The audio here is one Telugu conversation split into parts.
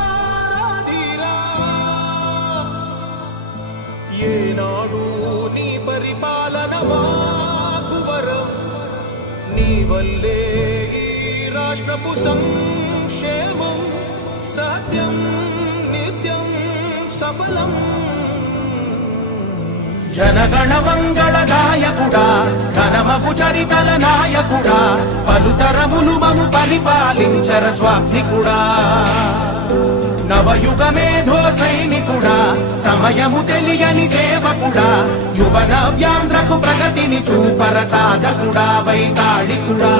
ఇంద్రుడైరాధిరా ఏనాడు నీ పరిపాలన మాకు వరం నీ వల్లే ఈ రాష్ట్రపు సంక్షేమం సత్యం నిత్యం సఫలం జనగణ మంగళ గాయకుడా ఘనమగు చరితల నాయకుడా పలుతరములు మము పరిపాలించర స్వామికుడా నవయుగ మేధో సైనికుడా సమయము తెలియని సేవకుడా యువ నవ్యాంధ్రకు ప్రగతిని చూపర సాధకుడా వైతాళికుడా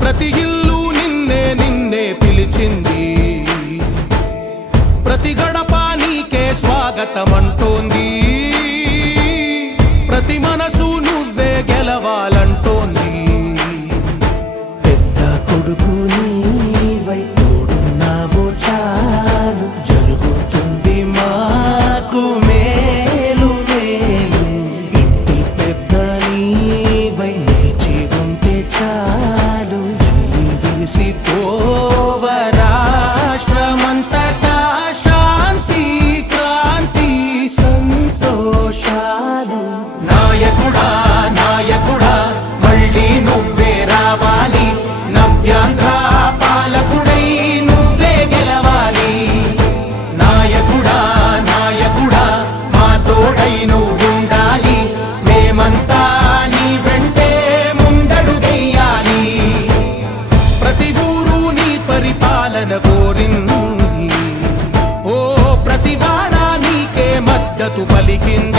ప్రతి ఇల్లు నిన్నే నిన్నే పిలిచింది ప్రతి గడప నీకే స్వాగతమంటోంది ప్రతి మనసు నువ్వే గెలవాలంటోంది పెద్ద కొడుకు నీవై తోడున్నావు చాలు జరుగుతుంది మాకు మేలు మేలు ఇంటి పెద్ద నీవై నిలిచి ఉంటే చాలు విరిసి తోవ రాష్ట్రమంతటా శాంతి క్రాంతి సంతోషాలు నాయకుడా నాయకుడా మళ్ళీ నువ్వే రావాలి నవ్యాంధ్ర పాలకుడై నువ్వే గెలవాలి నాయకుడా నాయకుడా మా తోడై నువ్వుండాలి మేమంతా నీ వెంటే ముందడుగెయ్యాలి ప్రతి ఊరు నీ పరిపాలన కోరింది ఓ ప్రతి వాడ నీకే మద్దతు పలికింది